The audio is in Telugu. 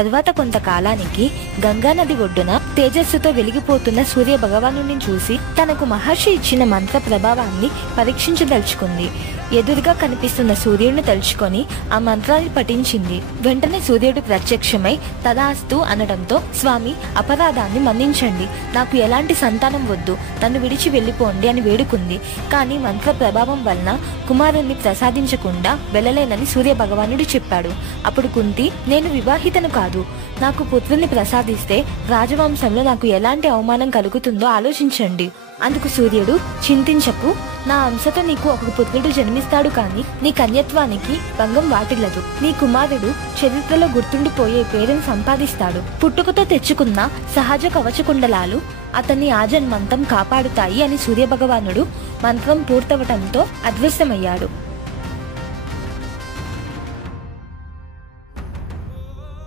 తరువాత కొంతకాలానికి గంగానది ఒడ్డున తేజస్సుతో వెలిగిపోతున్న సూర్య భగవానుడిని చూసి తనకు మహర్షి ఇచ్చిన మంత్ర ప్రభావాన్ని పరీక్షించదలుచుకుంది. ఎదురుగా కనిపిస్తున్న సూర్యుడిని తలుచుకొని ఆ మంత్రాన్ని పఠించింది. వెంటనే సూర్యుడు ప్రత్యక్షమై తదాస్తు అనడంతో, స్వామి, అపరాధాన్ని మన్నించండి, నాకు ఎలాంటి సంతానం వద్దు, నన్ను విడిచి వెళ్ళిపోండి అని వేడుకుంది. కానీ మంత్ర ప్రభావం వలన కుమారుణ్ణి ప్రసాదించకుండా వెళ్ళలేనని సూర్య భగవానుడు చెప్పాడు. అప్పుడు కుంతి, నేను వివాహితను కాదు, నాకు పుత్రుని ప్రసాదిస్తే రాజవంశంలో నాకు ఎలాంటి అవమానం కలుగుతుందో ఆలోచించండి. అందుకు సూర్యుడు, చింతించకు, నా అంశతో నీకు ఒక పుత్రుడు జన్మిస్తాడు, కానీ నీ కన్యత్వానికి భంగం వాటిల్లదు. నీ కుమారుడు చరిత్రలో గుర్తుండిపోయే పేరును సంపాదిస్తాడు. పుట్టుకతో తెచ్చుకున్న సహజ కవచకుండలాలు అతన్ని ఆజన్మంతం కాపాడుతాయి అని సూర్యభగవానుడు మంత్రం పూర్తవటంతో అదృశ్యమయ్యాడు.